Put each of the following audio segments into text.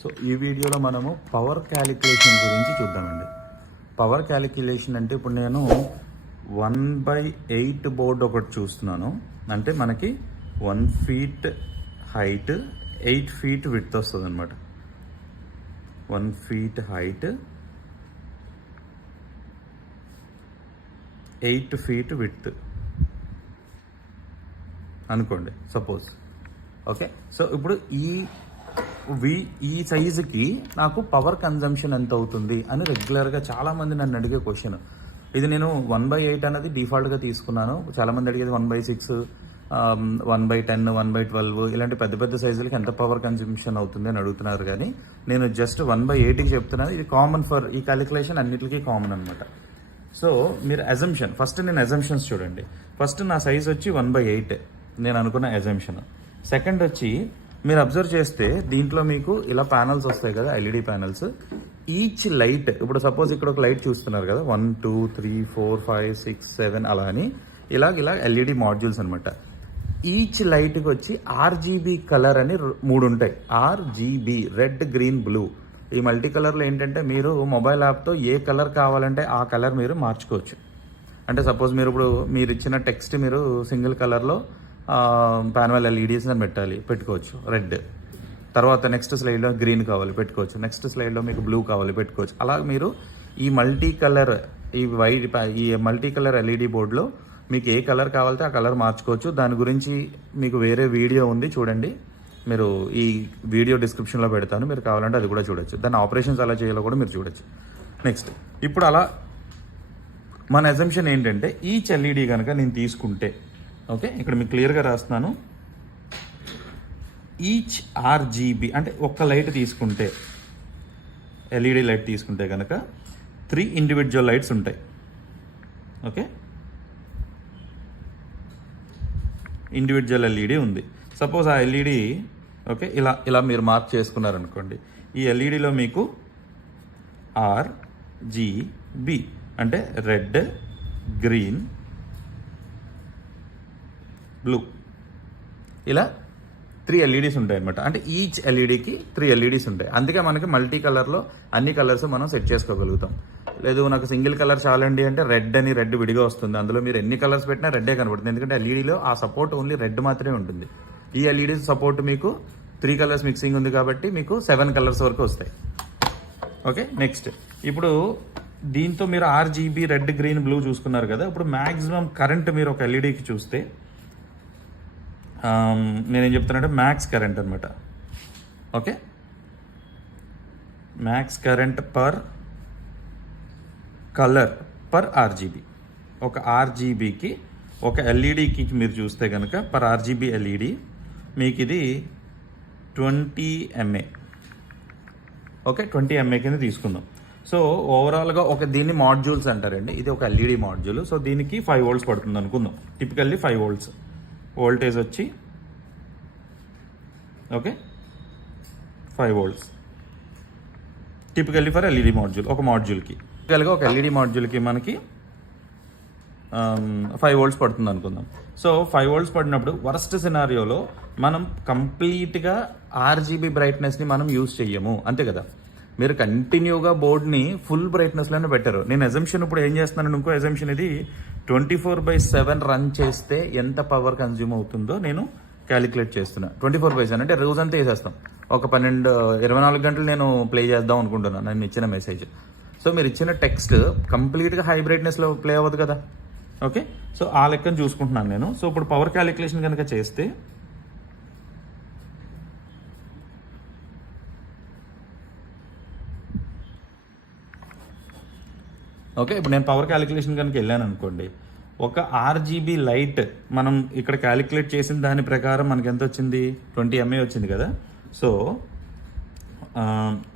So ఈ వీడియోలో మనము పవర్ క్యాలిక్యులేషన్ గురించి చూద్దామండి. పవర్ క్యాలిక్యులేషన్ అంటే ఇప్పుడు నేను వన్ బై ఎయిట్ బోర్డ్ ఒకటి చూస్తున్నాను. అంటే మనకి one feet height eight feet width వస్తుంది అనమాట one feet height eight feet width అనుకోండి సపోజ్ ఓకే సో ఇప్పుడు ఈ ఈ సైజుకి e నాకు పవర్ కన్జంప్షన్ ఎంత అవుతుంది అని రెగ్యులర్గా చాలామంది నన్ను అడిగే క్వశ్చన్ ఇది నేను వన్ బై ఎయిట్ అనేది డిఫాల్ట్గా తీసుకున్నాను. చాలామంది అడిగేది one by six one by ten one by twelve ఇలాంటి పెద్ద పెద్ద సైజులకి ఎంత పవర్ కన్జంప్షన్ అవుతుంది అని అడుగుతున్నారు కానీ నేను జస్ట్ వన్ బై ఎయిట్కి చెప్తున్నాను. ఇది కామన్ ఫర్ ఈ క్యాలిక్యులేషన్ అన్నిటికీ కామన్ అనమాట సో మీరు అజంప్షన్ ఫస్ట్ నేను అజంప్షన్స్ చూడండి. ఫస్ట్ నా సైజ్ వచ్చి వన్ బై ఎయిట్ నేను అనుకున్న అజంప్షన్ సెకండ్ వచ్చి మీరు అబ్జర్వ్ చేస్తే దీంట్లో మీకు ఇలా ప్యానల్స్ వస్తాయి కదా ఎల్ఈడి ప్యానల్స్ ఈచ్ లైట్ ఇప్పుడు సపోజ్ ఇక్కడ ఒక లైట్ చూస్తున్నారు కదా one two three four five six seven అలా అని. ఇలాగ ఇలా ఎల్ఈడి మాడ్యూల్స్ అనమాట ఈచ్ లైట్కి వచ్చి ఆర్జీబీ కలర్ అని మూడు ఉంటాయి. ఆర్జీబీ రెడ్ గ్రీన్ బ్లూ ఈ మల్టీ కలర్లో ఏంటంటే మీరు మొబైల్ యాప్తో ఏ కలర్ కావాలంటే ఆ కలర్ మీరు మార్చుకోవచ్చు. అంటే సపోజ్ మీరు ఇప్పుడు మీరు ఇచ్చిన టెక్స్ట్ మీరు సింగిల్ కలర్లో ప్యానవల్ ఎల్ఈడీస్ అని పెట్టాలి పెట్టుకోవచ్చు రెడ్ తర్వాత నెక్స్ట్ స్లైడ్లో గ్రీన్ కావాలి పెట్టుకోవచ్చు. నెక్స్ట్ స్లైడ్లో మీకు బ్లూ కావాలి పెట్టుకోవచ్చు. అలా మీరు ఈ మల్టీ కలర్ ఈ వైట్ ఈ మల్టీ కలర్ ఎల్ఈడి బోర్డులో మీకు ఏ కలర్ కావాలితే ఆ కలర్ మార్చుకోవచ్చు. దాని గురించి మీకు వేరే వీడియో ఉంది చూడండి. మీరు ఈ వీడియో డిస్క్రిప్షన్లో పెడతాను. మీరు కావాలంటే అది కూడా చూడొచ్చు. దాని ఆపరేషన్స్ ఎలా చేయాలో కూడా మీరు చూడొచ్చు. నెక్స్ట్ ఇప్పుడు అలా మన అజంప్షన్ ఏంటంటే ఈచ్ ఎల్ఈడి కనుక నేను తీసుకుంటే ఓకే ఇక్కడ మీకు క్లియర్గా రాస్తున్నాను. ఈచ్ ఆర్జీబీ అంటే ఒక్క లైట్ తీసుకుంటే ఎల్ఈడి లైట్ తీసుకుంటే కనుక త్రీ ఇండివిజువల్ లైట్స్ ఉంటాయి. ఓకే? ఇండివిజువల్ ఎల్ఈడి ఉంది. సపోజ్ ఆ ఎల్ఈడి ఓకే ఇలా ఇలా మీరు మార్క్ చేసుకున్నారనుకోండి. ఈ ఎల్ఈడిలో మీకు ఆర్ బి అంటే రెడ్ గ్రీన్ బ్లూ. ఇలా త్రీ ఎల్ఈడీస్ ఉంటాయి అనమాట అంటే ఈచ్ ఎల్ఈడీకి త్రీ ఎల్ఈడీస్ ఉంటాయి. అందుకే మనకి మల్టీ కలర్లో అన్ని కలర్స్ మనం సెట్ చేసుకోగలుగుతాం. లేదు నాకు సింగిల్ కలర్ చాలండి అంటే రెడ్ అని రెడ్ విడిగా వస్తుంది. అందులో మీరు ఎన్ని కలర్స్ పెట్టినా రెడ్డే కనబడుతుంది. ఎందుకంటే ఎల్ఈడీలో ఆ సపోర్ట్ ఓన్లీ రెడ్ మాత్రమే ఉంటుంది. ఈ ఎల్ఈడీ సపోర్ట్ మీకు త్రీ కలర్స్ మిక్సింగ్ ఉంది కాబట్టి మీకు సెవెన్ కలర్స్ వరకు వస్తాయి. Okay next. ఇప్పుడు దీంతో మీరు ఆర్జీబీ రెడ్ గ్రీన్ బ్లూ చూసుకున్నారు కదా. ఇప్పుడు మ్యాక్సిమం కరెంట్ మీరు ఒక ఎల్ఈడీకి చూస్తే నేనేం చెప్తానంటే మ్యాక్స్ కరెంట్ అనమాట okay? Max current per colour per RGB ఒక ఆర్జీబీకి ఒక ఎల్ఈడికి మీరు చూస్తే కనుక పర్ ఆర్జీబీ ఎల్ఈడి మీకు ఇది twenty mA okay? Twenty mA కింద తీసుకుందాం. సో ఓవరాల్గా ఒక దీన్ని మాడ్యూల్స్ అంటారండి. ఇది ఒక ఎల్ఈడి మాడ్యూల్ సో దీనికి ఫైవ్ వోల్ట్స్ పడుతుంది అనుకుందాం టిపికల్లీ ఫైవ్ వోల్ట్స్ వోల్టేజ్ వచ్చి okay five volts typically for LED module ఒక మాడ్యూల్కి టిపికల్గా ఒక ఎల్ఈడి మాడ్యూల్కి మనకి um, ఫైవ్ వోల్ట్స్ పడుతుంది అనుకుందాం. సో ఫైవ్ వోల్ట్స్ పడినప్పుడు వరస్ట్ సినారియోలో మనం కంప్లీట్గా ఆర్జీబీ బ్రైట్నెస్ని మనం యూజ్ చెయ్యము. అంతే కదా? మీరు కంటిన్యూగా బోర్డ్ని ఫుల్ బ్రైట్నెస్లోనే పెట్టారు. నేను ఎజంప్షన్ ఇప్పుడు ఏం చేస్తున్నాను ఇంకో ఎజంప్షన్ ఇది twenty four by seven run చేస్తే ఎంత పవర్ కన్జ్యూమ్ అవుతుందో నేను క్యాలిక్యులేట్ చేస్తున్నా. ట్వంటీ ఫోర్ బై సెవెన్ అంటే రోజంతా వేసేస్తాం. ఒక పన్నెండు ఇరవై నాలుగు గంటలు నేను ప్లే చేద్దాం అనుకుంటున్నాను నేను ఇచ్చిన మెసేజ్ సో మీరు ఇచ్చిన టెక్స్ట్ కంప్లీట్గా హై బ్రైట్నెస్లో ప్లే అవ్వదు కదా. ఓకే సో ఆ లెక్కను చూసుకుంటున్నాను నేను. సో ఇప్పుడు పవర్ క్యాలిక్యులేషన్ కనుక చేస్తే ఓకే ఇప్పుడు నేను పవర్ క్యాలిక్యులేషన్ కనుక వెళ్ళాను అనుకోండి. ఒక ఆర్జీబీ లైట్ మనం ఇక్కడ క్యాలిక్యులేట్ చేసిన దాని ప్రకారం మనకి ఎంత వచ్చింది? ట్వంటీ ఎంఏ వచ్చింది కదా. సో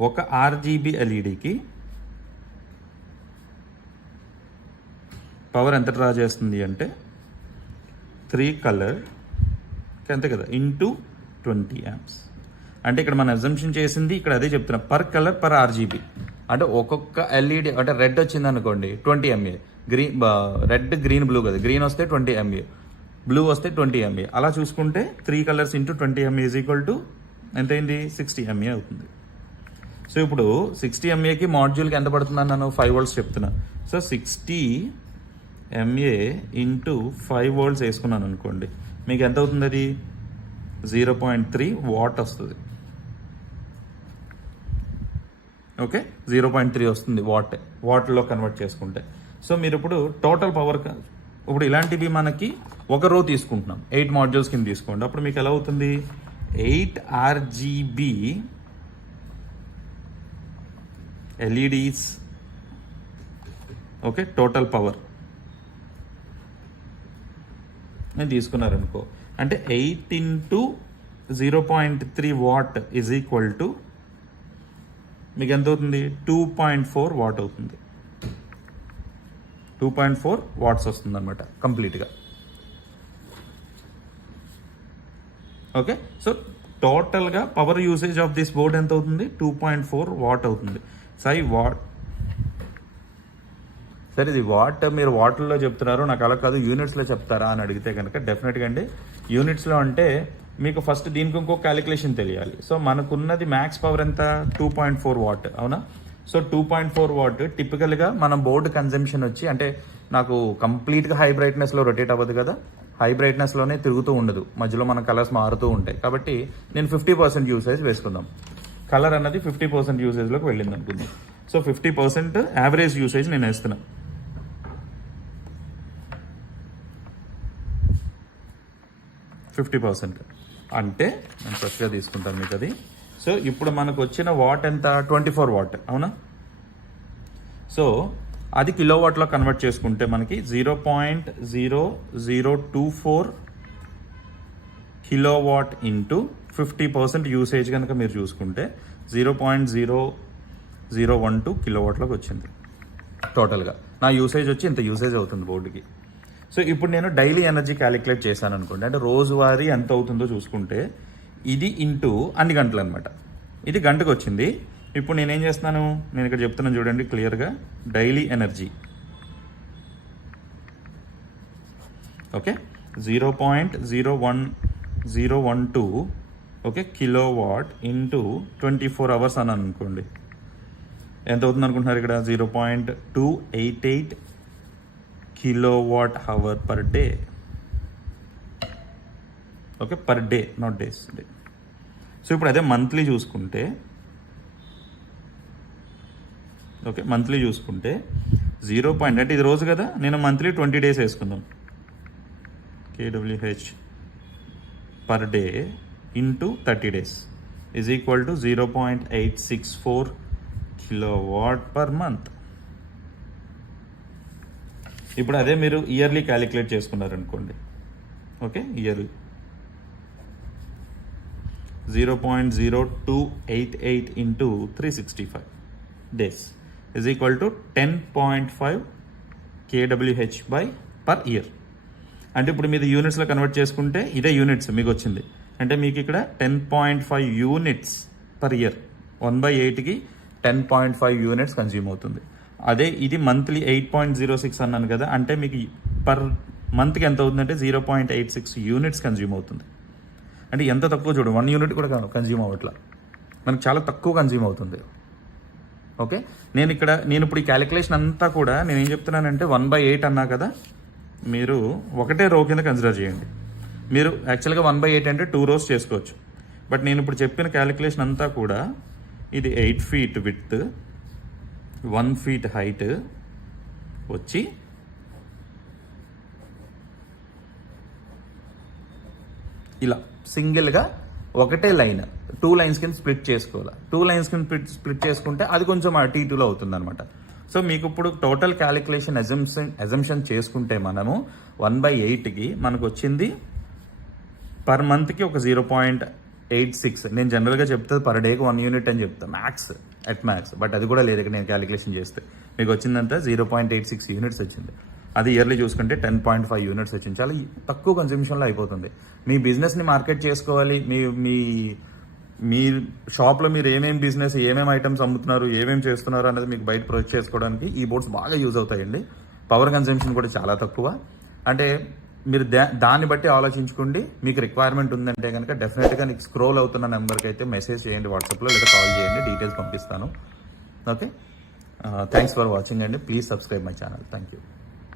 ఒక ఆర్జీబీ ఎల్ఈడికి పవర్ ఎంత డ్రా చేస్తుంది అంటే త్రీ కలర్ అంతే కదా ఇంటూ ట్వంటీ యామ్స్ అంటే ఇక్కడ మనం అజంప్షన్ చేసింది ఇక్కడ అదే చెప్తున్నా పర్ కలర్ పర్ ఆర్జీబీ అంటే ఒక్కొక్క ఎల్ఈడి అంటే రెడ్ వచ్చింది అనుకోండి twenty mA. Green red green blue కదా. గ్రీన్ వస్తే ట్వంటీ ఎంఏ. బ్లూ వస్తే ట్వంటీ ఎంఏ. అలా చూసుకుంటే three colours into twenty mA is equal to ఎంతైంది? Sixty mA అవుతుంది. సో ఇప్పుడు సిక్స్టీ ఎంఏకి మాడ్యూల్కి ఎంత పడుతుందని నేను ఫైవ్ వోల్ట్స్ చెప్తున్నా. So sixty mA into five volts వేసుకున్నాను అనుకోండి మీకు ఎంత అవుతుంది అది? జీరో పాయింట్ త్రీ వాట్ వస్తుంది. ఓకే? జీరో పాయింట్ త్రీ వస్తుంది వాట్. వాట్లో కన్వర్ట్ చేసుకుంటే. సో మీరు ఇప్పుడు టోటల్ పవర్ ఇప్పుడు ఇలాంటివి మనకి ఒక రో తీసుకుంటున్నాం. ఎయిట్ మాడ్యూల్స్ కింద తీసుకోండి. అప్పుడు మీకు ఎలా అవుతుంది? Eight RGB LEDs. Okay? Total power. నేను తీసుకున్నారనుకో. అంటే eight into zero point three watt is equal to మీకు ఎంత అవుతుంది టూ పాయింట్ ఫోర్ వాట్ అవుతుంది. టూ పాయింట్ ఫోర్ వాట్స్ వస్తుంది అనమాట కంప్లీట్గా. ఓకే? సో టోటల్గా power usage of this board ఎంత అవుతుంది టూ పాయింట్ ఫోర్ వాట్ అవుతుంది. సై వాట్ సరే ఇది వాట్ మీరు వాటర్లో చెప్తున్నారు నాకు అలా కాదు యూనిట్స్లో చెప్తారా అని అడిగితే కనుక డెఫినెట్గా అండి. యూనిట్స్లో అంటే మీకు ఫస్ట్ దీనికి ఇంకో క్యాలిక్యులేషన్ తెలియాలి. సో మనకున్నది మ్యాక్స్ పవర్ ఎంత? టూ పాయింట్ ఫోర్ వాట్ అవునా? So two point four watt టిపికల్గా మన బోర్డు కన్జంప్షన్ వచ్చి అంటే నాకు కంప్లీట్గా హై బ్రైట్నెస్లో రొటేట్ అవ్వదు కదా? హై బ్రైట్నెస్లోనే తిరుగుతూ ఉండదు. మధ్యలో మన కలర్స్ మారుతూ ఉంటాయి. కాబట్టి నేను ఫిఫ్టీ పర్సెంట్ యూసేజ్ వేసుకుందాం. కలర్ అన్నది ఫిఫ్టీ పర్సెంట్ యూసేజ్లోకి వెళ్ళింది అనుకుందాం. So fifty percent average usage నేను వేస్తున్నా. ఫిఫ్టీ పర్సెంట్ అంటే నేను ఫ్రెష్గా తీసుకుంటాను మీకు అది. సో ఇప్పుడు మనకు వచ్చిన వాట్ ఎంత? Twenty four watt. అవునా? సో అది కిలో వాట్లో కన్వర్ట్ చేసుకుంటే మనకి zero point zero zero two four kilo watt into fifty percent usage కనుక మీరు చూసుకుంటే zero point zero zero one two kilo వాట్లోకి వచ్చింది. టోటల్గా. నా యూసేజ్ వచ్చి ఇంత యూసేజ్ అవుతుంది బోర్డుకి. సో ఇప్పుడు నేను డైలీ ఎనర్జీ క్యాలిక్యులేట్ చేశాను అనుకోండి. అంటే రోజువారీ ఎంత అవుతుందో చూసుకుంటే ఇది ఇంటూ అన్ని గంటలు అనమాట ఇది గంటకు వచ్చింది. ఇప్పుడు నేనేం చేస్తున్నాను? నేను ఇక్కడ చెప్తున్నాను చూడండి క్లియర్గా. Daily energy. Okay? Zero point zero one zero one two okay? Kilo watt into twenty four hours అని అనుకోండి. ఎంత అవుతుంది అనుకుంటున్నారు ఇక్కడ? Zero point two eight eight kilo watt hour per day okay per day not days day so ఇప్పుడు అదే monthly చూసుకుంటే okay monthly చూసుకుంటే జీరో పాయింట్ అంటే ఇది రోజు కదా నేను మంత్లీ ట్వంటీ డేస్ వేసుకుందాం. కేడబ్ల్యూహెచ్ per day into thirty days is equal to zero point eight six four kilo watt per month ఇప్పుడు అదే మీరు yearly calculate చేసుకున్నారనుకోండి. Okay yearly zero point zero two eight eight into three sixty five days is equal to ten point five కేడబ్ల్యూహెచ్ by per year అంటే ఇప్పుడు మీరు యూనిట్స్లో convert చేసుకుంటే ఇదే units మీకు వచ్చింది. అంటే మీకు ఇక్కడ ten point five units per year one by ఎయిట్కి ten point five units consume అవుతుంది. అదే ఇది monthly eight point zero six అన్నాను కదా అంటే మీకు పర్ మంత్కి ఎంత అవుతుందంటే zero point eight six units consume అవుతుంది. అంటే ఎంత తక్కువ చూడు వన్ యూనిట్ కూడా కాదు కన్జ్యూమ్ అవ్వట్లా. మనకు చాలా తక్కువ కన్జ్యూమ్ అవుతుంది. ఓకే నేను ఇక్కడ నేను ఇప్పుడు ఈ క్యాలిక్యులేషన్ అంతా కూడా నేను ఏం చెప్తున్నానంటే వన్ బై ఎయిట్ అన్నా కదా మీరు ఒకటే రో కింద కన్సిడర్ చేయండి. మీరు యాక్చువల్గా వన్ బై ఎయిట్ అంటే టూ రోస్ చేసుకోవచ్చు. బట్ నేను ఇప్పుడు చెప్పిన క్యాలిక్యులేషన్ అంతా కూడా ఇది eight feet with one feet height వచ్చి ఇలా సింగిల్గా ఒకటే లైన్ టూ లైన్స్ కింద స్ప్లిట్ చేసుకోవాలి? టూ లైన్స్ కింద స్ప్లిట్ స్ప్లిట్ చేసుకుంటే అది కొంచెం అటు ఇటులో అవుతుంది అనమాట సో మీకు ఇప్పుడు టోటల్ క్యాలిక్యులేషన్ ఎజంప్షన్ ఎజంప్షన్ చేసుకుంటే మనము వన్ బై ఎయిట్కి మనకు వచ్చింది పర్ మంత్కి ఒక జీరో పాయింట్ ఎయిట్ సిక్స్. నేను జనరల్గా చెప్తే పర్ డేకి వన్ యూనిట్ అని చెప్తాను మ్యాక్స్ ఎట్ మ్యాక్స్ బట్ అది కూడా లేదు ఇక్కడ నేను క్యాలిక్యులేషన్ చేస్తే. మీకు వచ్చిందంతా zero point eight six units వచ్చింది. అది ఇయర్లీ చూసుకుంటే టెన్ పాయింట్ ఫైవ్ యూనిట్స్ వచ్చింది. చాలా తక్కువ కన్సంప్షన్లో అయిపోతుంది. మీ బిజినెస్ని మార్కెట్ చేసుకోవాలి. మీ మీ మీ షాప్లో మీరు ఏమేమి బిజినెస్ ఏమేమి ఐటమ్స్ అమ్ముతున్నారు ఏమేమి చేస్తున్నారు అనేది మీకు బయట ప్రొజెక్ట్ చేసుకోవడానికి ఈ బోర్డ్స్ బాగా యూజ్ అవుతాయండి. పవర్ కన్సంప్షన్ కూడా చాలా తక్కువ. అంటే మీరు దా దాన్ని బట్టి ఆలోచించుకోండి. మీకు రిక్వైర్మెంట్ ఉందంటే కనుక డెఫినెట్గా నీకు స్క్రోల్ అవుతున్న నెంబర్కి అయితే మెసేజ్ చేయండి వాట్సాప్లో లేదా కాల్ చేయండి డీటెయిల్స్ పంపిస్తాను. ఓకే థ్యాంక్స్ ఫర్ వాచింగ్ అండి. Please subscribe my channel thank you